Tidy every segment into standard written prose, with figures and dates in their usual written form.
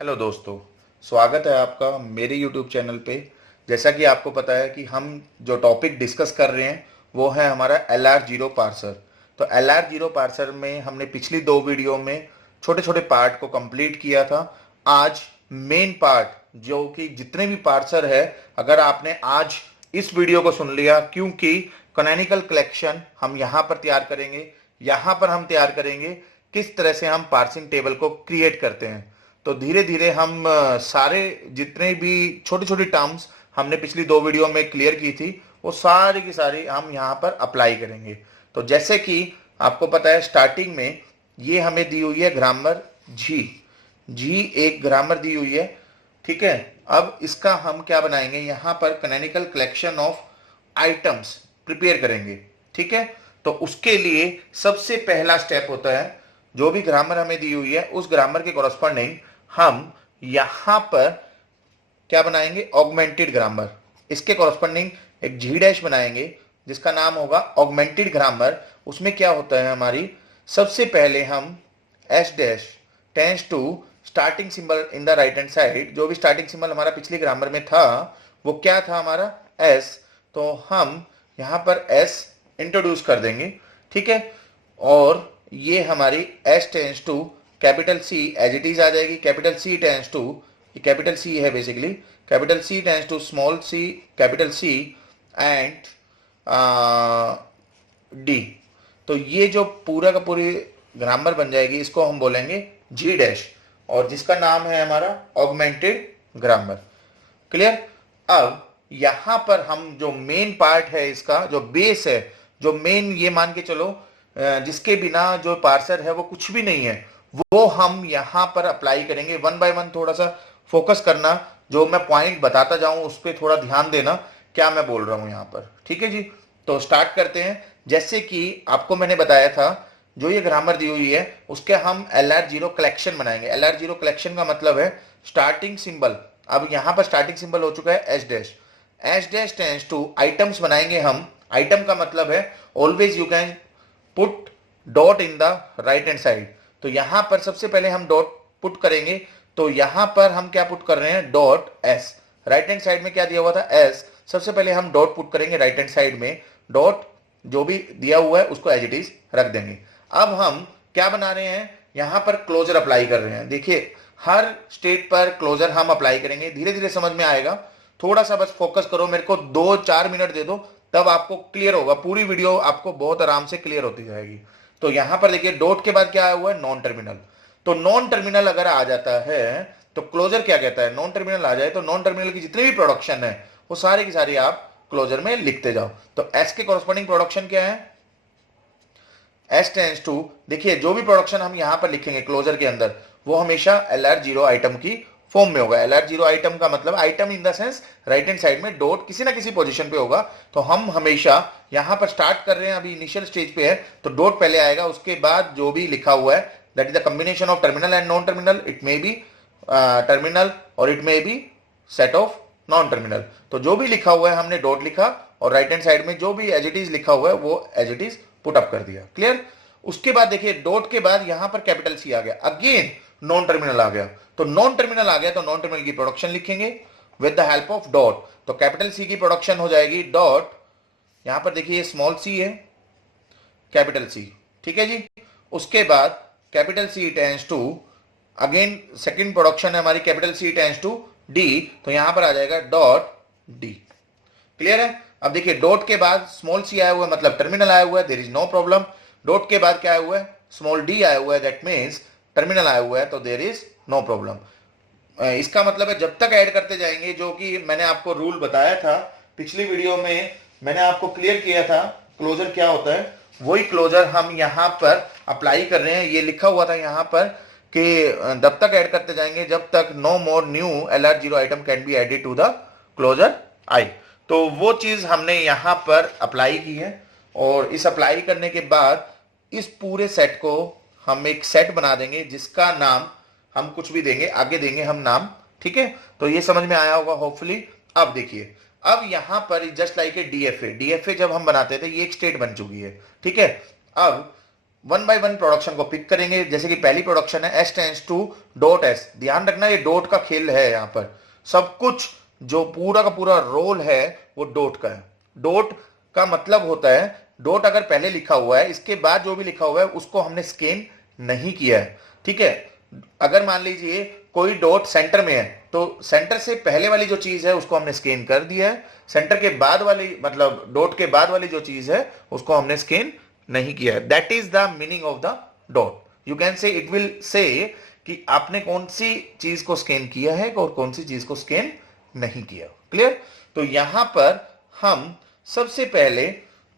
Hello दोस्तों, स्वागत है आपका मेरे YouTube चैनल पे। जैसा कि आपको पता है कि हम जो टॉपिक डिस्कस कर रहे हैं वो है हमारा LR0 पार्सर। तो LR0 पार्सर में हमने पिछली दो वीडियो में छोटे छोटे पार्ट को कंप्लीट किया था। आज मेन पार्ट जो कि जितने भी पार्सर है, अगर आपने आज इस वीडियो को सुन लिया, क्योंकि कैनोनिकल कलेक्शन हम यहाँ पर तैयार करेंगे। यहाँ पर हम तैयार करेंगे किस तरह से हम पार्सिंग टेबल को क्रिएट करते हैं। तो धीरे धीरे हम सारे जितने भी छोटी छोटी टर्म्स हमने पिछली दो वीडियो में क्लियर की थी वो सारी की सारी हम यहाँ पर अप्लाई करेंगे। तो जैसे कि आपको पता है, स्टार्टिंग में ये हमें दी हुई है ग्रामर जी। जी एक ग्रामर दी हुई है, ठीक है। अब इसका हम क्या बनाएंगे, यहाँ पर canonical collection of items prepare करेंगे, ठीक है। तो उसके लिए सबसे पहला स्टेप होता है, जो भी ग्रामर हमें दी हुई है उस ग्रामर के कॉरस्पॉन्डिंग हम यहां पर क्या बनाएंगे, ऑगमेंटेड ग्रामर। इसके कॉरस्पॉन्डिंग एक जी डैश बनाएंगे जिसका नाम होगा ऑगमेंटेड ग्रामर। उसमें क्या होता है, हमारी सबसे पहले हम S dash tends to starting symbol in the right hand side. जो भी स्टार्टिंग सिंबल हमारा पिछली ग्रामर में था वो क्या था, हमारा एस। तो हम यहां पर एस इंट्रोड्यूस कर देंगे, ठीक है। और ये हमारी S tends to capital C as it is आ जाएगी। Capital C tends to, capital C है basically, capital C tends to small C capital C and D. तो ये जो पूरा का पूरी ग्रामर बन जाएगी, इसको हम बोलेंगे जी डैश, और जिसका नाम है हमारा ऑगमेंटेड ग्रामर। क्लियर। अब यहां पर हम जो मेन पार्ट है, इसका जो बेस है, जो मेन, ये मान के चलो जिसके बिना जो पार्सर है वो कुछ भी नहीं है, वो हम यहां पर अप्लाई करेंगे। वन बाय वन थोड़ा सा फोकस करना, जो मैं पॉइंट बताता जाऊं उस पर थोड़ा ध्यान देना क्या मैं बोल रहा हूं यहां पर, ठीक है जी। तो स्टार्ट करते हैं। जैसे कि आपको मैंने बताया था, जो ये ग्रामर दी हुई है उसके हम LR0 कलेक्शन बनाएंगे। LR0 कलेक्शन का मतलब है स्टार्टिंग सिंबल। अब यहां पर स्टार्टिंग सिंबल हो चुका है S dash. S dash tends to items बनाएंगे हम। आइटम का मतलब है always you can put dot in the right hand side. तो यहां पर सबसे पहले हम डॉट पुट करेंगे। तो यहां पर हम क्या पुट कर रहे हैं, dot S. Right hand side में क्या दिया हुआ था, एस। सबसे पहले हम डॉट पुट करेंगे राइट हैंड साइड में। डॉट जो भी दिया हुआ है उसको एज इट इज रख देंगे। अब हम क्या बना रहे हैं, यहां पर क्लोजर अप्लाई कर रहे हैं। देखिए, हर स्टेट पर क्लोजर हम अप्लाई करेंगे, धीरे धीरे समझ में आएगा। थोड़ा सा बस फोकस करो, मेरे को 2-4 मिनट दे दो, तब आपको क्लियर होगा। पूरी वीडियो आपको बहुत आराम से क्लियर होती जाएगी। तो यहां पर देखिए, डॉट के बाद क्या आया हुआ है, नॉन टर्मिनल। तो नॉन टर्मिनल अगर आ जाता है तो क्लोजर क्या कहता है, नॉन टर्मिनल आ जाए तो नॉन टर्मिनल की जितनी भी प्रोडक्शन है वो सारी की सारी आप क्लोजर में लिखते जाओ। तो एस के कॉरस्पॉन्डिंग प्रोडक्शन क्या है, एस टेंस टू, देखिए जो भी प्रोडक्शन हम यहां पर लिखेंगे क्लोजर के अंदर, वो हमेशा LR0 आइटम की फॉर्म में होगा। LR0 आइटम का मतलब item in the sense right hand side में डॉट किसी ना किसी पोजीशन पे होगा। तो हम हमेशा यहां पर स्टार्ट कर रहे हैं, अभी इनिशियल स्टेज पे है, तो डॉट पहले आएगा, उसके बाद जो भी लिखा हुआ है that is the combination of terminal and non terminal. It may be terminal और it may be set of non terminal. तो जो भी लिखा हुआ है हमने डॉट लिखा, और राइट हैंड साइड में जो भी एज इट इज लिखा हुआ है वो as it is put up कर दिया। क्लियर। उसके बाद देखिए, डॉट के बाद यहां पर कैपिटल सी आ गया, अगेन नॉन टर्मिनल आ गया। तो नॉन टर्मिनल आ गया तो नॉन टर्मिनल की प्रोडक्शन लिखेंगे with the help of dot. तो कैपिटल सी की प्रोडक्शन हो जाएगी डॉट, यहां पर देखिए स्मॉल सी है, कैपिटल सी, ठीक है जी। उसके बाद capital C tends to, again second production है हमारी, capital C tends to D. तो यहां पर आ जाएगा डॉट डी। क्लियर है। अब देखिए, डॉट के बाद स्मॉल सी आया हुआ है, मतलब टर्मिनल आया हुआ है, there is no problem. Dot के बाद क्या आया हुआ है, स्मॉल डी आया हुआ है, दैट मीन्स टर्मिनल आया हुआ है, तो देयर इज नो प्रॉब्लम। इसका मतलब है जब तक ऐड करते जाएंगे, जो कि मैंने आपको रूल बताया था पिछली वीडियो में, मैंने आपको क्लियर किया था क्लोजर क्या होता है, वही क्लोजर हम यहां पर अप्लाई कर रहे हैं। ये लिखा हुआ था यहां पर कि जब तक ऐड करते जाएंगे जब तक no more new LR0 item can be added to the closure I. तो वो चीज हमने यहां पर अप्लाई की है, और इस अप्लाई करने के बाद इस पूरे सेट को हम एक सेट बना देंगे जिसका नाम हम कुछ भी देंगे, आगे देंगे हम नाम, ठीक है। तो ये समझ में आया होगा होपफुली। अब देखिए, अब यहां पर जस्ट लाइक ए DFA, DFA जब हम बनाते थे ये एक स्टेट बन चुकी है, ठीक है। अब वन बाय वन प्रोडक्शन को पिक करेंगे। जैसे कि पहली प्रोडक्शन है S tends to dot S, ध्यान रखना ये डॉट का खेल है, यहां पर सब कुछ जो पूरा का पूरा रोल है वो डॉट का है। डॉट का मतलब होता है, डॉट अगर पहले लिखा हुआ है इसके बाद जो भी लिखा हुआ है उसको हमने स्कैन नहीं किया है, ठीक है। अगर मान लीजिए कोई डॉट सेंटर में है तो सेंटर से पहले वाली जो चीज है उसको हमने स्कैन कर दिया है, सेंटर के बाद वाली मतलब डॉट के बाद वाली जो चीज है उसको हमने स्कैन नहीं किया है। That is the meaning of the dot. You can say, it will say कि आपने कौन सी चीज को स्कैन किया है और कौन सी चीज को स्कैन नहीं किया। क्लियर। तो यहां पर हम सबसे पहले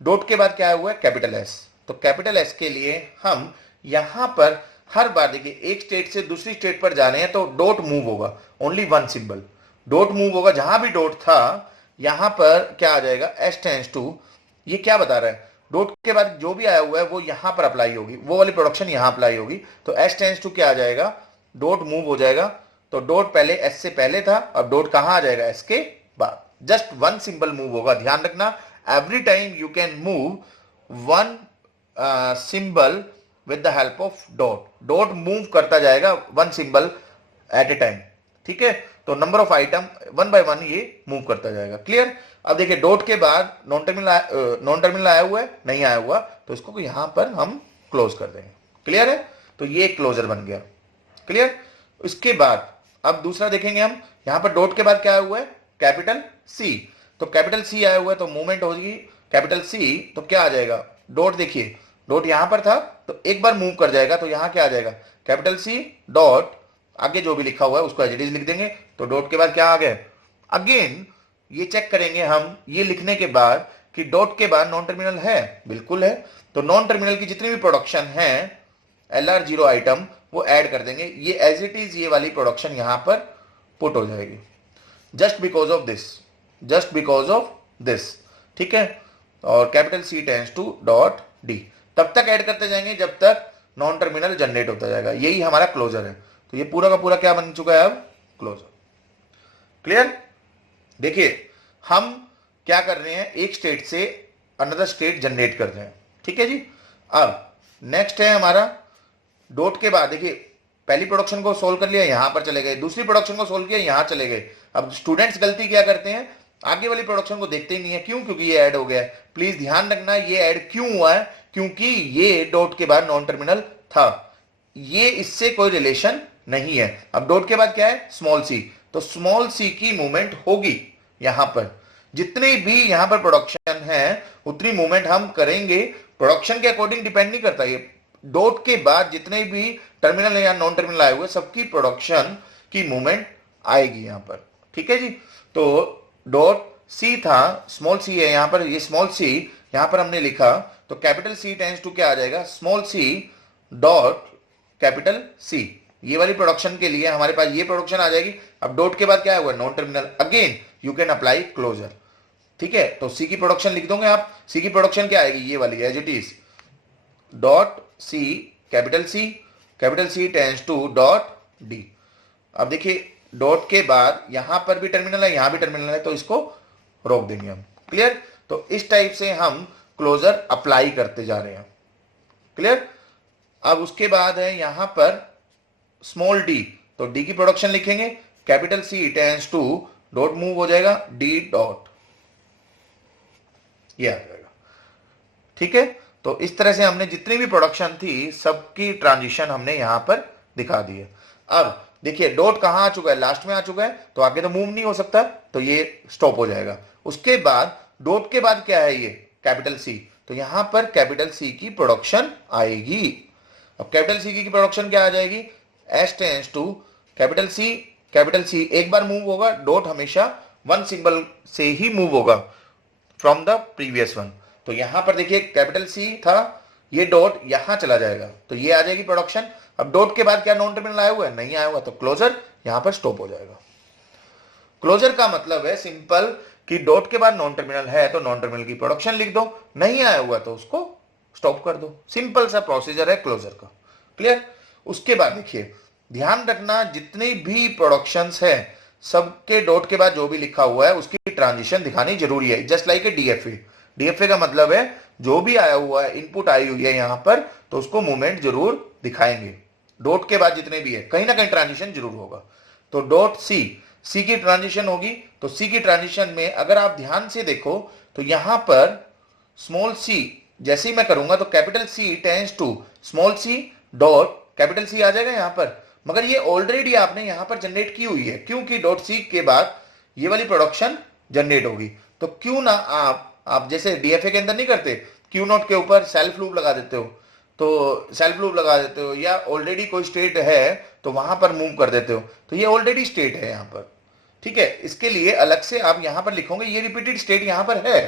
डॉट के बाद क्या हुआ है कैपिटल एस, तो कैपिटल एस के लिए हम यहां पर हर बार देखिए एक स्टेट से दूसरी स्टेट पर जा रहे हैं तो डॉट मूव होगा, only one symbol dot move होगा। जहां भी डॉट था यहां पर क्या आ जाएगा एस टेंस टू, ये क्या बता रहा है डॉट के बाद जो भी आया हुआ है वो यहां पर अप्लाई होगी, वो वाली प्रोडक्शन यहां अप्लाई होगी। तो एस टेंस टू क्या आ जाएगा, डॉट मूव हो जाएगा। तो डॉट पहले एस से पहले था, अब डॉट कहां आ जाएगा एस के बाद, जस्ट वन सिंबल मूव होगा। ध्यान रखना every time you can move one symbol with the help of dot, dot move करता जाएगा one symbol at a time, ठीक है। तो number of item one by one ये मूव करता जाएगा। क्लियर। अब देखिए डॉट के बाद नॉन टर्मिनल आया हुआ है, नहीं आया हुआ, तो इसको यहां पर हम क्लोज कर देंगे। क्लियर है। तो ये क्लोजर बन गया। क्लियर। इसके बाद अब दूसरा देखेंगे हम, यहां पर डॉट के बाद क्या आया हुआ है कैपिटल सी, तो कैपिटल सी आया हुआ है तो मूवमेंट होगी कैपिटल सी, तो क्या आ जाएगा डॉट, देखिए डॉट यहां पर था तो एक बार मूव कर जाएगा तो यहां क्या आ जाएगा कैपिटल सी डॉट, आगे जो भी लिखा हुआ है उसको एज इट इज लिख देंगे। तो डॉट के बाद क्या आ गया, अगेन ये चेक करेंगे हम ये लिखने के बाद कि डॉट के बाद नॉन टर्मिनल है, बिल्कुल है। तो नॉन टर्मिनल की जितनी भी प्रोडक्शन है LR0 आइटम वो ऐड कर देंगे, ये एज इट इज ये वाली प्रोडक्शन यहां पर पुट हो जाएगी just because of this, just because of this, ठीक है। और capital C tends to dot D, तब तक ऐड करते जाएंगे जब तक नॉन टर्मिनल जनरेट होता जाएगा। यही हमारा क्लोजर है। तो ये पूरा का पूरा क्या बन चुका है अब क्लोजर। क्लियर। देखिए हम क्या कर रहे हैं, एक स्टेट से अनदर स्टेट जनरेट कर रहे हैं, ठीक है जी। अब नेक्स्ट है हमारा डॉट के बाद, देखिए पहली प्रोडक्शन को सोल्व कर लिया यहां पर चले गए, दूसरी प्रोडक्शन को सोल्व किया यहां चले गए। अब स्टूडेंट्स गलती क्या करते हैं, आगे वाली प्रोडक्शन को देखते ही नहीं है, क्यों, क्योंकि ये ऐड हो गया है। प्लीज ध्यान रखना ये ऐड क्यों हुआ है, क्योंकि ये डॉट के बाद नॉन टर्मिनल था, ये इससे कोई रिलेशन नहीं है। अब डॉट के बाद क्या है स्मॉल सी, तो स्मॉल सी की मूवमेंट होगी यहां पर, जितनी भी यहां पर प्रोडक्शन है उतनी मूवमेंट हम करेंगे, प्रोडक्शन के अकॉर्डिंग डिपेंड नहीं करता। ये डॉट के बाद जितने भी टर्मिनल या नॉन टर्मिनल आए हुए सबकी प्रोडक्शन की मूवमेंट आएगी यहां पर, ठीक है जी। तो डॉट सी था, स्मॉल सी है यहां पर, ये स्मॉल सी यहां पर हमने लिखा, तो कैपिटल सी टेंस टू क्या आ जाएगा small C dot capital C, ये वाली प्रोडक्शन के लिए हमारे पास ये प्रोडक्शन आ जाएगी। अब डॉट के बाद क्या है non terminal, again you can apply closure, ठीक है। तो सी की प्रोडक्शन लिख दोगे आप, सी की प्रोडक्शन क्या आएगी ये वाली as it is dot C capital C tends to dot D. अब देखिए डॉट के बाद यहां पर भी टर्मिनल है यहां भी टर्मिनल है, तो इसको रोक देंगे हम। क्लियर। तो इस टाइप से हम क्लोजर अप्लाई करते जा रहे हैं। क्लियर। अब उसके बाद है यहां पर स्मॉल डी, तो डी की प्रोडक्शन लिखेंगे capital C tends to dot move हो जाएगा डी डॉट, ये आ जाएगा, ठीक है। तो इस तरह से हमने जितनी भी प्रोडक्शन थी सबकी ट्रांजिशन हमने यहां पर दिखा दी है। अब देखिए डॉट कहां आ चुका है, लास्ट में आ चुका है, तो आगे तो मूव नहीं हो सकता, तो ये स्टॉप हो जाएगा। उसके बाद डॉट के बाद क्या है ये कैपिटल सी, तो यहां पर कैपिटल सी की प्रोडक्शन आएगी। अब कैपिटल सी की प्रोडक्शन क्या आ जाएगी S tends to capital C एक बार मूव होगा, डॉट हमेशा वन सिंबल से ही मूव होगा फ्रॉम द प्रीवियस वन। तो यहां पर देखिए कैपिटल सी था, ये डॉट यहां चला जाएगा, तो ये आ जाएगी प्रोडक्शन। अब डॉट के बाद क्या नॉन टर्मिनल आया हुआ है, नहीं आया हुआ, तो क्लोजर यहां पर स्टॉप हो जाएगा। क्लोजर का मतलब है सिंपल कि डॉट के बाद नॉन टर्मिनल है तो नॉन टर्मिनल की प्रोडक्शन लिख दो, नहीं आया हुआ तो उसको स्टॉप कर दो, सिंपल सा प्रोसीजर है क्लोजर का। क्लियर। उसके बाद देखिए ध्यान रखना जितनी भी प्रोडक्शंस है सबके डॉट के बाद जो भी लिखा हुआ है उसकी ट्रांजिशन दिखानी जरूरी है, जस्ट लाइक ए डीएफए। डीएफए का मतलब है जो भी आया हुआ है, इनपुट आई हुई है यहां पर, तो उसको मूवमेंट जरूर दिखाएंगे। डॉट के बाद जितने भी है कहीं ना कहीं ट्रांजिशन जरूर होगा। तो डॉट सी, सी की ट्रांजिशन होगी। तो सी की ट्रांजिशन में अगर आप ध्यान से देखो तो यहां पर स्मॉल सी जैसे ही मैं करूंगा तो capital C tends to small C dot capital C आ जाएगा यहां पर। मगर ये ऑलरेडी आपने यहां पर जनरेट की हुई है, क्योंकि डॉट सी के बाद ये वाली प्रोडक्शन जनरेट होगी। तो क्यों ना आप जैसे डीएफए के अंदर नहीं करते, क्यू नोट के ऊपर सेल्फ लूप लगा देते हो, तो सेल्फ लूप लगा देते हो, या ऑलरेडी कोई स्टेट है तो वहां पर मूव कर देते हो, तो ये ऑलरेडी स्टेट है यहां पर। ठीक है, इसके लिए अलग से आप यहां पर लिखोगे ये रिपीटेड स्टेट यहां पर है।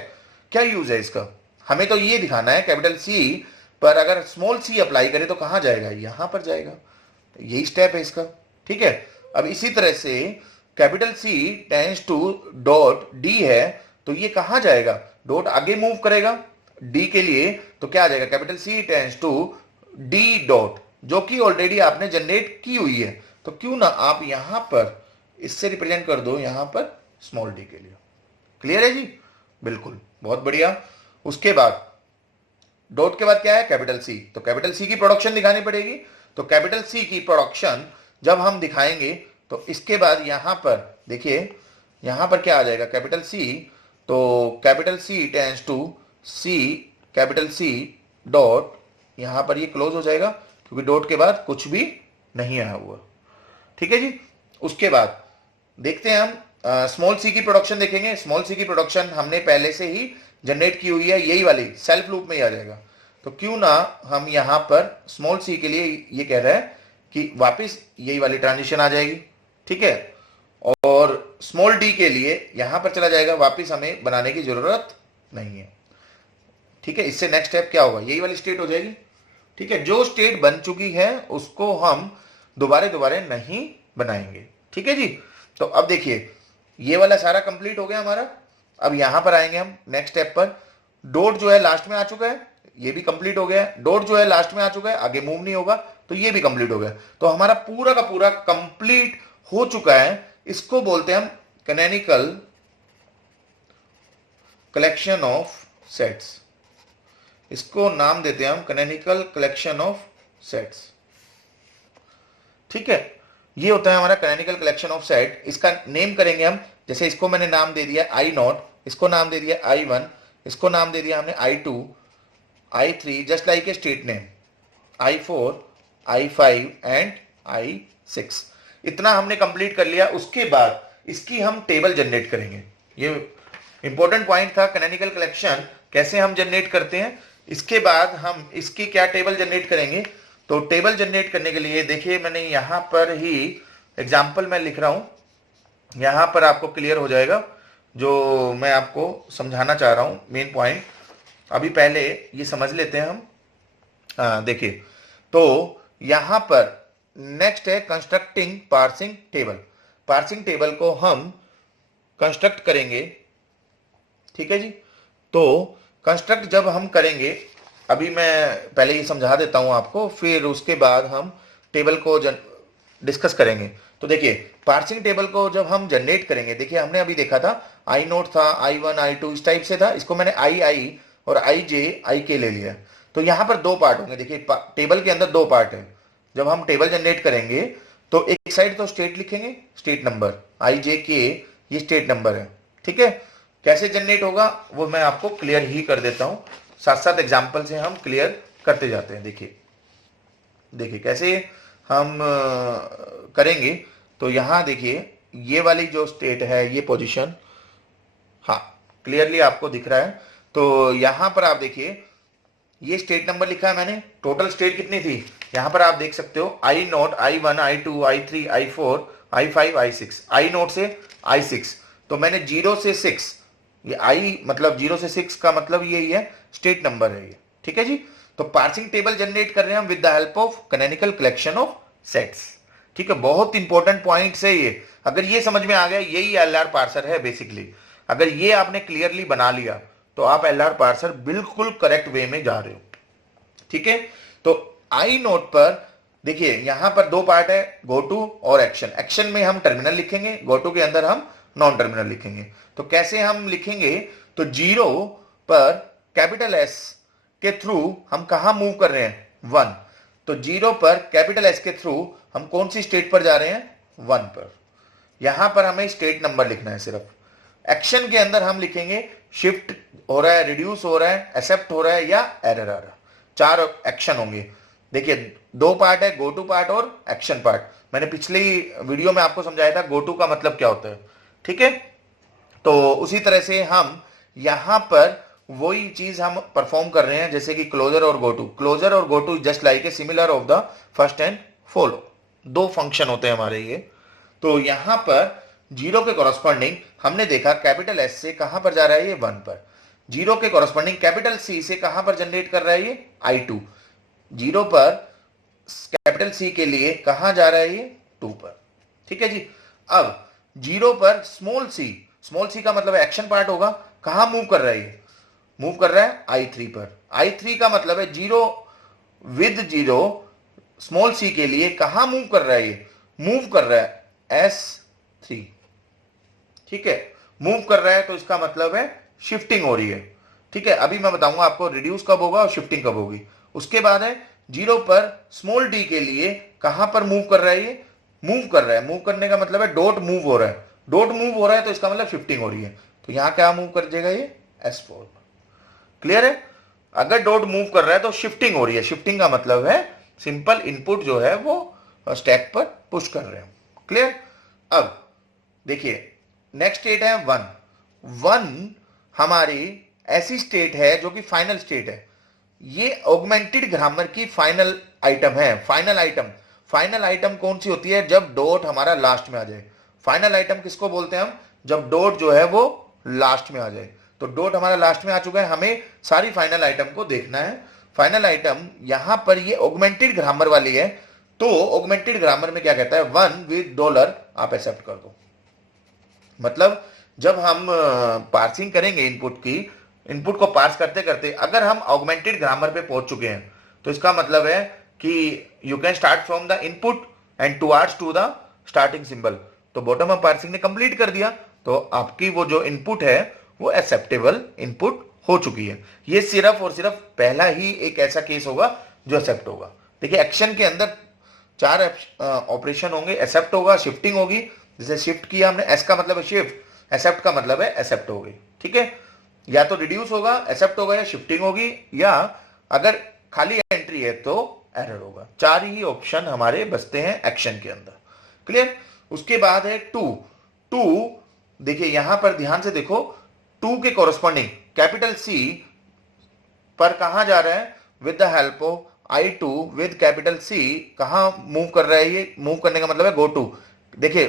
क्या यूज है इसका? हमें तो ये दिखाना है कैपिटल सी पर अगर स्मॉल सी अप्लाई करें तो कहां जाएगा, यहां पर जाएगा। तो यही स्टेप है इसका। ठीक है, अब इसी तरह से capital C tends to dot D है, तो ये कहां जाएगा, डॉट आगे मूव करेगा डी के लिए, तो क्या आ जाएगा capital C tends to D dot, जो कि ऑलरेडी आपने जनरेट की हुई है। तो क्यों ना आप यहां पर इससे रिप्रेजेंट कर दो यहां पर स्मॉल डी के लिए। क्लियर है जी? बिल्कुल, बहुत बढ़िया। उसके बाद डॉट के बाद क्या है, कैपिटल सी। तो कैपिटल सी की प्रोडक्शन दिखानी पड़ेगी। तो कैपिटल सी की प्रोडक्शन जब हम दिखाएंगे तो इसके बाद यहां पर देखिए, यहां पर क्या आ जाएगा कैपिटल सी, तो capital C tends to C capital C dot, यहां पर ये क्लोज हो जाएगा क्योंकि डॉट के बाद कुछ भी नहीं आया हुआ। ठीक है जी। उसके बाद देखते हैं हम स्मॉल सी की प्रोडक्शन देखेंगे। स्मॉल सी की प्रोडक्शन हमने पहले से ही जनरेट की हुई है, यही वाली सेल्फ लूप में ही आ जाएगा। तो क्यों ना हम यहां पर स्मॉल सी के लिए ये कह रहा है कि वापस यही वाली ट्रांजिशन आ जाएगी। ठीक है, और स्मॉल डी के लिए यहां पर चला जाएगा, वापस हमें बनाने की जरूरत नहीं है। ठीक है, इससे नेक्स्ट स्टेप क्या होगा, यही वाली स्टेट हो जाएगी। ठीक है, जो स्टेट बन चुकी है उसको हम दोबारा नहीं बनाएंगे। ठीक है जी। तो अब देखिए ये वाला सारा कंप्लीट हो गया हमारा। अब यहां पर आएंगे हम नेक्स्ट स्टेप पर। डॉट जो है लास्ट में आ चुका है, ये भी कंप्लीट हो गया। डॉट जो है लास्ट में आ चुका है, आगे मूव नहीं होगा, तो ये भी कंप्लीट हो गया। तो हमारा पूरा का पूरा कंप्लीट हो चुका है। इसको बोलते हैं हम कैनोनिकल कलेक्शन ऑफ सेट्स। इसको नाम देते हैं हम कैनोनिकल कलेक्शन ऑफ सेट्स। ठीक है, ये होता है हमारा कैनोनिकल कलेक्शन ऑफ सेट। इसका नेम करेंगे हम, जैसे इसको मैंने नाम दे दिया आई नॉट, इसको नाम दे दिया आई वन, इसको नाम दे दिया हमने I two, I three, just like a state name, I four, I five and I six. इतना हमने कंप्लीट कर लिया। उसके बाद इसकी हम टेबल जनरेट करेंगे। ये इंपॉर्टेंट पॉइंट था, कैनोनिकल कलेक्शन कैसे हम जनरेट करते हैं। इसके बाद हम इसकी क्या टेबल जनरेट करेंगे। तो टेबल जनरेट करने के लिए देखिए मैंने यहां पर ही एग्जाम्पल मैं लिख रहा हूं, यहां पर आपको क्लियर हो जाएगा जो मैं आपको समझाना चाह रहा हूं मेन पॉइंट। अभी पहले ये समझ लेते हैं हम। देखिए, तो यहां पर नेक्स्ट है constructing parsing table. Parsing table को हम कंस्ट्रक्ट करेंगे। ठीक है जी। तो कंस्ट्रक्ट जब हम करेंगे, अभी मैं पहले ये समझा देता हूं आपको, फिर उसके बाद हम टेबल को डिस्कस करेंगे। तो देखिए पार्सिंग टेबल को जब हम जनरेट करेंगे, देखिए हमने अभी देखा था आई नोट था, आई वन, आई टू, इस टाइप से था। इसको मैंने आई और आई जे, आई के ले लिया। तो यहां पर दो पार्ट होंगे। देखिए टेबल के अंदर दो पार्ट है। जब हम टेबल जनरेट करेंगे तो एक साइड तो स्टेट लिखेंगे, स्टेट नंबर आई जे के, ये स्टेट नंबर है। ठीक है, कैसे जनरेट होगा वो मैं आपको क्लियर ही कर देता हूं, साथ साथ एग्जाम्पल से हम क्लियर करते जाते हैं। देखिए कैसे हम करेंगे। तो यहां देखिए ये वाली जो स्टेट है, ये पोजीशन, हाँ क्लियरली आपको दिख रहा है। तो यहां पर आप देखिए ये स्टेट नंबर लिखा है मैंने। टोटल स्टेट कितनी थी यहां पर आप देख सकते हो, I naught, I one, I two, I three, I four, I five, I six. I naught से आई सिक्स, तो मैंने 0 से 6, ये आई मतलब 0 से 6 का मतलब यही है, स्टेट नंबर है ये। ठीक है जी। तो पार्सिंग टेबल जनरेट कर रहे हैं हम with the help of canonical collection of sets. ठीक है, बहुत इंपॉर्टेंट पॉइंट है ये। अगर ये समझ में आ गया, यही एलआर पार्सर है बेसिकली। अगर ये आपने क्लियरली बना लिया तो आप एलआर पार्सर बिल्कुल करेक्ट वे में जा रहे हो। ठीक है, तो आई नोट पर देखिए यहां पर दो पार्ट है, गो टू और एक्शन। एक्शन में हम टर्मिनल लिखेंगे, गो टू के अंदर हम नॉन टर्मिनल लिखेंगे। तो कैसे हम लिखेंगे, तो 0 पर कैपिटल एस के थ्रू हम कहां मूव कर रहे हैं, 1। तो 0 पर कैपिटल एस के थ्रू हम कौन सी स्टेट पर जा रहे हैं, 1 पर। यहां पर हमें स्टेट नंबर लिखना है सिर्फ। एक्शन के अंदर हम लिखेंगे शिफ्ट हो रहा है, रिड्यूस हो रहा है, एक्सेप्ट हो रहा है या एरर आ रहा है। 4 एक्शन होंगे। देखिए 2 पार्ट है, गो टू पार्ट और एक्शन पार्ट। मैंने पिछली वीडियो में आपको समझाया था गो टू का मतलब क्या होता है, ठीक है। तो उसी तरह से हम यहां पर वही चीज हम परफॉर्म कर रहे हैं, जैसे कि क्लोजर और गो टू। क्लोजर और go to just like a similar of the first and follow, 2 function होते हैं हमारे ये। तो यहां पर 0 के कॉरस्पॉन्डिंग हमने देखा कैपिटल एस से कहां पर जा रहा है, ये 1 पर। 0 के कॉरस्पॉन्डिंग कैपिटल सी से कहां पर जनरेट कर रहा है, ये I2। 0 पर कैपिटल सी के लिए कहां जा रहा है, ये 2 पर, ठीक है जी। अब 0 पर स्मॉल सी का मतलब एक्शन पार्ट होगा, कहां मूव कर रहा है, ये मूव कर रहा है I3 पर। I3 का मतलब है 0 विद 0 स्मॉल सी के लिए कहां मूव कर रहा है, ये मूव कर रहा है S3, ठीक है। मूव कर रहा है तो इसका मतलब है शिफ्टिंग हो रही है, ठीक है। अभी मैं बताऊंगा आपको रिड्यूस कब होगा और शिफ्टिंग कब होगी। उसके बाद है 0 पर स्मॉल डी के लिए कहां पर मूव कर रहा है, ये मूव कर रहा है। मूव करने का मतलब है डॉट मूव हो रहा है, डॉट मूव हो रहा है तो इसका मतलब शिफ्टिंग हो रही है। तो यहां क्या मूव कर देगा, ये S4। क्लियर है। अगर डॉट मूव कर रहा है तो शिफ्टिंग हो रही है। शिफ्टिंग का मतलब है सिंपल इनपुट जो है वो स्टैक पर पुश कर रहे हैं। क्लियर। अब देखिए नेक्स्ट स्टेट है 1 हमारी ऐसी स्टेट है जो कि फाइनल स्टेट है। ये ऑगमेंटेड ग्रामर की फाइनल आइटम है। फाइनल आइटम कौन सी होती है, जब डॉट हमारा लास्ट में आ जाए। फाइनल आइटम किसको बोलते हैं हम, जब डॉट जो है वो लास्ट में आ जाए। तो डॉट हमारा लास्ट में आ चुका है, हमें सारी फाइनल आइटम को देखना है। फाइनल आइटम यहां पर ये ऑगमेंटेड ग्रामर वाली है। तो ऑगमेंटेड ग्रामर में क्या कहता है, 1 विद डॉलर आप एक्सेप्ट कर दो। मतलब जब हम पार्सिंग करेंगे इनपुट को पार्स करते करते अगर हम ऑगमेंटेड ग्रामर पे पहुंच चुके हैं तो इसका मतलब है कि you can start from the input and towards to the starting symbol. तो बॉटम अप पार्सिंग ने कंप्लीट कर दिया, तो आपकी वो जो इनपुट है वो एक्सेप्टेबल इनपुट हो चुकी है। ये सिर्फ और सिर्फ पहला ही एक ऐसा केस होगा जो एक्सेप्ट होगा। देखिए एक्शन के अंदर 4 ऑपरेशन होंगे, एक्सेप्ट होगा, शिफ्टिंग होगी। जैसे शिफ्ट किया हमने, एस का मतलब है शिफ्ट, एक्सेप्ट का मतलब है एक्सेप्ट हो गई, ठीक है। या तो रिड्यूस होगा, एक्सेप्ट होगा, या शिफ्टिंग होगी, या अगर खाली एंट्री है तो एरर होगा। 4 ही ऑप्शन हमारे बचते हैं एक्शन के अंदर। क्लियर। उसके बाद है 2 देखिए यहां पर ध्यान से देखो, 2 के कॉरस्पॉन्डिंग कैपिटल सी पर कहां जा रहा है, with the help of I2 with capital C कहां मूव कर रहा है, ये मूव करने का मतलब है गो टू। देखिए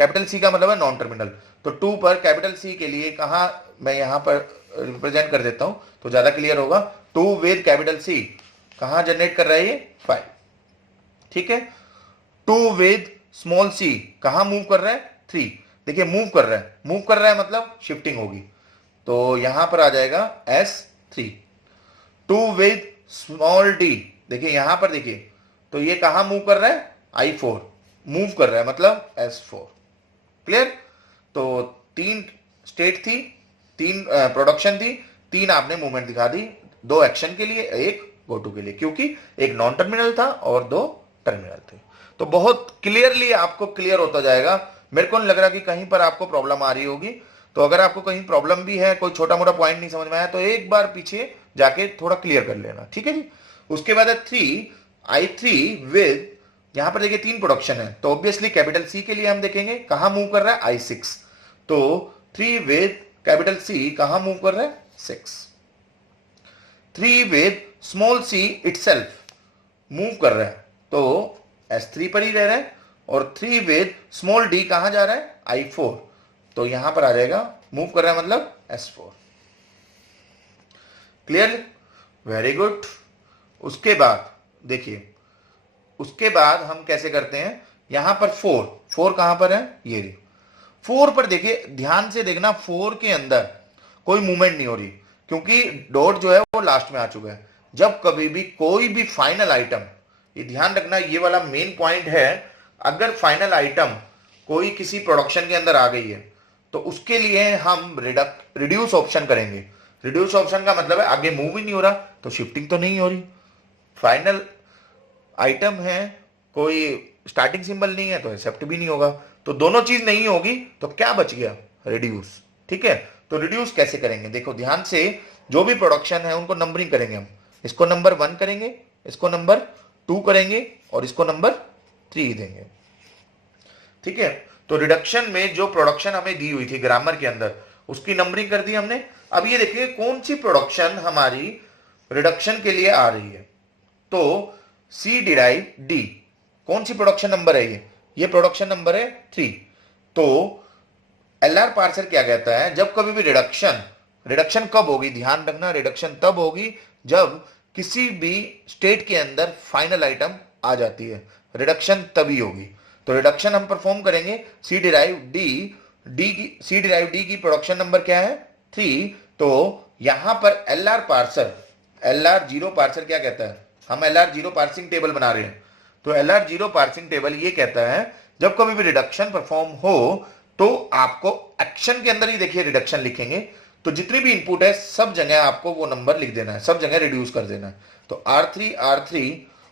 कैपिटल सी का मतलब है नॉन टर्मिनल। तो 2 पर कैपिटल सी के लिए कहां, मैं यहां पर रिप्रेजेंट कर देता हूं तो ज्यादा क्लियर होगा। 2 विद कैपिटल सी कहां जनरेट कर रहा है, ये 5, ठीक है। 2 विद स्मॉल सी कहां मूव कर रहा है, 3। देखिए मूव कर रहा है मतलब शिफ्टिंग होगी, तो यहां पर आ जाएगा S3। 2 विद स्मॉल डी, देखिए यहां पर देखिए, तो ये कहां मूव कर रहा है, I4 मूव कर रहा है मतलब S4। क्लियर। तो 3 स्टेट थी, 3 प्रोडक्शन थी, 3 आपने मूवमेंट दिखा दी, 2 एक्शन के लिए, 1 गो टू के लिए, क्योंकि एक नॉन टर्मिनल था और 2 टर्मिनल थे। तो बहुत क्लियरली आपको क्लियर होता जाएगा। मेरे को नहीं लग रहा कि कहीं पर आपको प्रॉब्लम आ रही होगी। तो अगर आपको कहीं प्रॉब्लम भी है, कोई छोटा मोटा पॉइंट नहीं समझ में आया, तो एक बार पीछे जाके थोड़ा क्लियर कर लेना, ठीक है जी। उसके बाद है 3 विद, यहां पर देखिए 3 प्रोडक्शन है, तो ऑब्वियसली कैपिटल सी के लिए हम देखेंगे कहां मूव कर रहा है, I6। तो 3 विद कैपिटल सी कहां मूव कर रहा है, 6। 3 with small C itself move कर रहा है, तो S3 पर ही रह रहा है। और 3 विद स्मॉल डी कहां जा रहा है, I4। तो यहां पर आ जाएगा मूव कर रहा है मतलब S4। Clear, very good. उसके बाद देखिए, उसके बाद हम कैसे करते हैं, यहां पर 4 कहां पर है, ये 4 पर देखिए ध्यान से देखना, 4 के अंदर कोई मूवमेंट नहीं हो रही क्योंकि डॉट जो है वो लास्ट में आ चुका है। जब कभी भी कोई भी फाइनल आइटम, ये ध्यान रखना, ये वाला मेन पॉइंट है, अगर फाइनल आइटम कोई किसी प्रोडक्शन के अंदर आ गई है तो उसके लिए हम रिड्यूस ऑप्शन करेंगे। रिड्यूस ऑप्शन का मतलब है आगे मूव ही नहीं हो रहा, तो शिफ्टिंग तो नहीं हो रही। फाइनल आइटम है, कोई स्टार्टिंग सिंबल नहीं है तो एक्सेप्ट भी नहीं होगा। तो दोनों चीज नहीं होगी तो क्या बच गया, रिड्यूस। ठीक है, तो रिड्यूस कैसे करेंगे, देखो ध्यान से, जो भी प्रोडक्शन है उनको नंबरिंग करेंगे हम। इसको नंबर 1 करेंगे, इसको नंबर 2 करेंगे और इसको नंबर 3 देंगे। ठीक है, तो रिडक्शन में जो प्रोडक्शन हमें दी हुई थी ग्रामर के अंदर, उसकी नंबरिंग कर दी हमने। अब ये देखिए कौन सी प्रोडक्शन हमारी रिडक्शन के लिए आ रही है। तो सी डिराइव डी, कौन सी प्रोडक्शन नंबर है ये प्रोडक्शन नंबर है 3। तो एलआर पार्सर क्या कहता है, जब कभी भी रिडक्शन, रिडक्शन कब होगी, ध्यान रखना, रिडक्शन तब होगी जब किसी भी स्टेट के अंदर फाइनल आइटम आ जाती है, रिडक्शन तभी होगी। तो रिडक्शन हम परफॉर्म करेंगे, सी डिराइव डी की प्रोडक्शन नंबर क्या है 3। तो यहां पर एलआर पार्सर, LR0 पार्सर क्या कहता है, हम LR0 पार्सिंग टेबल बना रहे हैं। तो LR0 पार्सिंग टेबल ये कहता है जब कभी भी रिडक्शन परफॉर्म हो तो आपको एक्शन के अंदर ही, देखिए रिडक्शन लिखेंगे तो जितनी भी इनपुट है सब जगह आपको वो नंबर लिख देना है, सब जगह रिड्यूस कर देना है। तो R3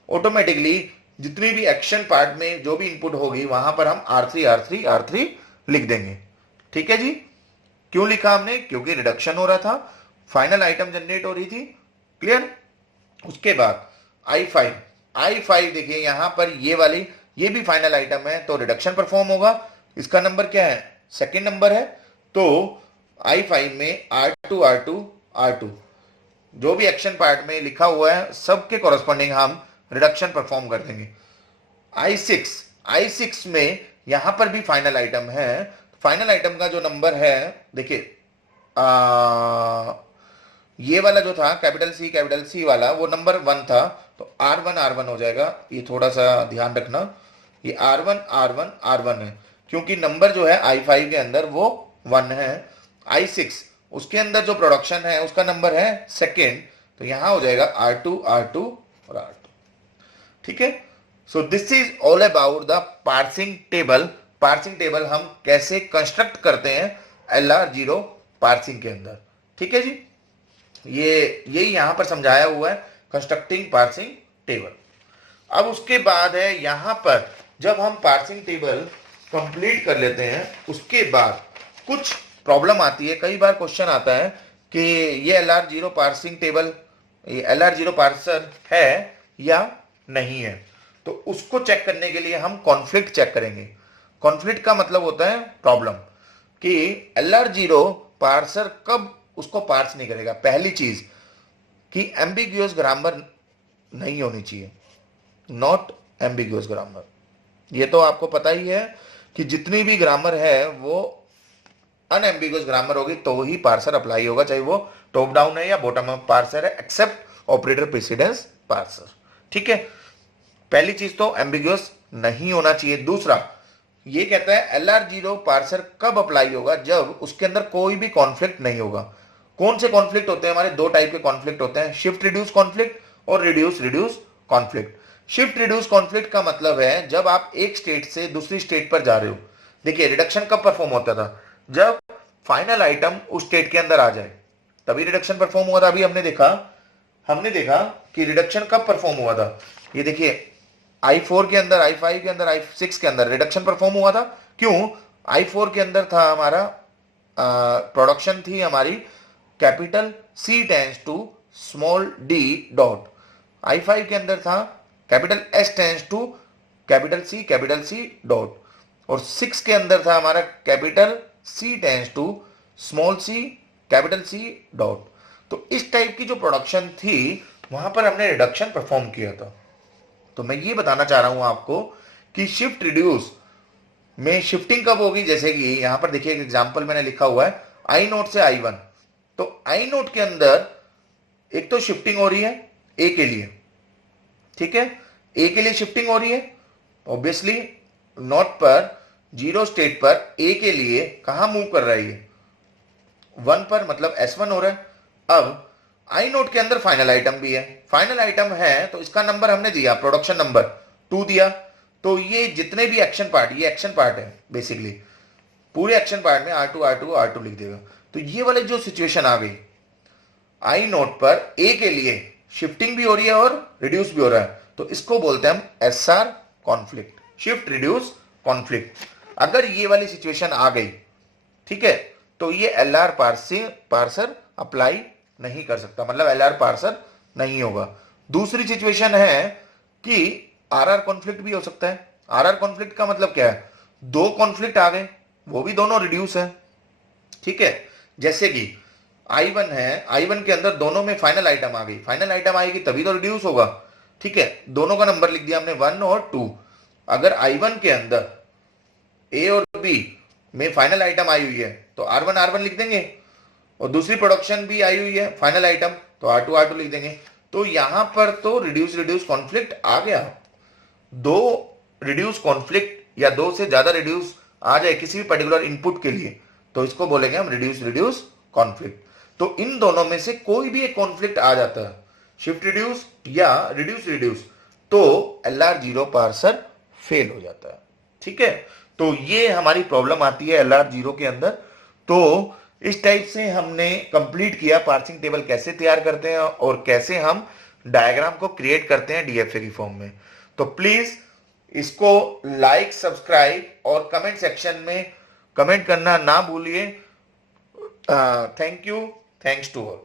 ऑटोमेटिकली जितनी भी एक्शन पार्ट में जो भी इनपुट होगी वहां पर हम R3 लिख देंगे। ठीक है जी, क्यों लिखा हमने, क्योंकि रिडक्शन हो रहा था, फाइनल आइटम जनरेट हो रही थी। क्लियर। उसके बाद I5 देखिए यहां पर ये वाली, ये भी फाइनल आइटम है तो रिडक्शन परफॉर्म होगा। इसका नंबर क्या है, सेकंड नंबर है। तो I5 में R2 जो भी एक्शन पार्ट में लिखा हुआ है सबके कॉरेस्पॉन्डिंग हम रिडक्शन परफॉर्म कर देंगे। I6 में यहां पर भी फाइनल आइटम है, फाइनल आइटम का जो नंबर है देखिए, ये वाला जो था कैपिटल सी वाला वो नंबर 1 था, तो R1 हो जाएगा। ये थोड़ा सा ध्यान रखना, ये R1 है क्योंकि नंबर जो है I5 के अंदर वो 1 है। I6 उसके अंदर जो प्रोडक्शन है उसका नंबर है सेकेंड, तो यहां हो जाएगा R2 और R2। ठीक है, so this is all about the parsing table. Parsing table हम कैसे कंस्ट्रक्ट करते हैं LR0 पार्सिंग के अंदर। ठीक है जी, ये यही यहां पर समझाया हुआ है, कंस्ट्रक्टिंग पार्सिंग टेबल। अब उसके बाद है यहां पर जब हम पार्सिंग टेबल कंप्लीट कर लेते हैं उसके बाद कुछ प्रॉब्लम आती है। कई बार क्वेश्चन आता है कि ये LR0 पार्सिंग टेबल, ये LR0 पार्सर है या नहीं है, तो उसको चेक करने के लिए हम कॉन्फ्लिक्ट चेक करेंगे। कॉन्फ्लिक्ट का मतलब होता है प्रॉब्लम, कि LR0 पार्सर कब उसको पार्स नहीं करेगा। पहली चीज कि एम्बिग्यूअस ग्रामर नहीं होनी चाहिए, नॉट एम्बिग्यूअस ग्रामर। ये तो आपको पता ही है कि जितनी भी ग्रामर है वो अनएम्बिग्यूअस ग्रामर होगी तो ही पार्सर अप्लाई होगा, चाहे वो टॉप डाउन है या बॉटम अप पार्सर है, एक्सेप्ट ऑपरेटर प्रेसिडेंस पार्सर। ठीक है, पहली चीज तो एम्बिग्यूअस नहीं होना चाहिए। दूसरा ये कहता है LR0 पार्सर कब अप्लाई होगा, जब उसके अंदर कोई भी कॉन्फ्लिक्ट नहीं होगा। कौन से कॉन्फ्लिक्ट होते हैं, हमारे दो टाइप के कॉन्फ्लिक्ट होते हैं, शिफ्ट रिड्यूस कॉन्फ्लिक्ट और reduce conflict. Shift reduce conflict का मतलब है जब आप एक स्टेट से दूसरी स्टेट पर जा रहे हो। देखिए रिडक्शन कब परफॉर्म होता था, जब फाइनल आइटम उस स्टेट के अंदर आ जाए तभी रिडक्शन परफॉर्म हुआ था। अभी हमने देखा कि रिडक्शन कब परफॉर्म हुआ था। ये देखिए I4 के अंदर, I5 के अंदर, I6 के अंदर रिडक्शन परफॉर्म हुआ था। क्यों, I4 के अंदर था हमारा प्रोडक्शन थी हमारी capital C tends to small d dot. I5 के अंदर था capital S tends to capital C dot. और 6 के अंदर था हमारा capital C tends to small c capital C dot. तो इस टाइप की जो प्रोडक्शन थी वहां पर हमने रिडक्शन परफॉर्म किया था। तो मैं ये बताना चाह रहा हूं आपको कि शिफ्ट रिड्यूस में शिफ्टिंग कब होगी। जैसे कि यहां पर देखिए एग्जांपल मैंने लिखा हुआ है I0 से I1। तो I0 के अंदर एक तो शिफ्टिंग हो रही है ए के लिए, ठीक है, ए के लिए शिफ्टिंग हो रही है ऑब्वियसली, नॉट पर जीरो स्टेट पर ए के लिए कहां मूव कर रहा है ये 1 पर, मतलब S1 हो रहा है। अब I0 के अंदर फाइनल आइटम भी है, फाइनल आइटम है तो इसका नंबर हमने दिया, प्रोडक्शन नंबर 2 दिया। तो ये जितने भी एक्शन पार्ट, ये एक्शन पार्ट है बेसिकली, पूरे एक्शन पार्ट में R2 लिख देगा। तो ये वाले जो सिचुएशन आ गई, आई नोट पर ए के लिए शिफ्टिंग भी हो रही है और रिड्यूस भी हो रहा है, तो इसको बोलते हैं हम SR conflict, shift reduce conflict. अगर ये वाली सिचुएशन आ गई, ठीक है, तो ये एलआर पार्सर अप्लाई नहीं कर सकता, मतलब एलआर पार्सर नहीं होगा। दूसरी सिचुएशन है कि आरआर कॉन्फ्लिक्ट भी हो सकता है। आरआर कॉन्फ्लिक्ट का मतलब क्या है, दो कॉन्फ्लिक्ट आ गए, वो भी दोनों रिड्यूस है, ठीक है। जैसे कि I1 है, I1 के अंदर दोनों में फाइनल आइटम आ गई, फाइनल आइटम आएगी तभी तो रिड्यूस होगा, ठीक है। दोनों का नंबर लिख दिया हमने 1 और 2। अगर I1 के अंदर ए और बी में फाइनल आइटम आई हुई है तो R1 R1 लिख देंगे, और दूसरी प्रोडक्शन भी आई हुई है फाइनल आइटम, तो R2 R2 लिख देंगे। तो यहां पर तो रिड्यूस कॉन्फ्लिक्ट आ गया। दो रिड्यूस कॉन्फ्लिक्ट या दो से ज्यादा रिड्यूस आ जाए किसी भी पर्टिकुलर इनपुट के लिए, तो इसको बोलेंगे हम रिड्यूस कॉन्फ्लिक्ट। तो इन दोनों में से कोई भी एक कॉन्फ्लिक्ट आ जाता है, शिफ्ट रिड्यूस या रिड्यूस, तो LR0 पार्सर फेल हो जाता है, ठीक है। तो ये हमारी प्रॉब्लम आती है LR0 के अंदर। तो इस टाइप से हमने कंप्लीट किया पार्सिंग टेबल कैसे तैयार करते हैं और कैसे हम डायग्राम को क्रिएट करते हैं डीएफए की फॉर्म में। तो प्लीज इसको लाइक, सब्सक्राइब और कमेंट सेक्शन में कमेंट करना ना भूलिए। Thank you, thanks to all.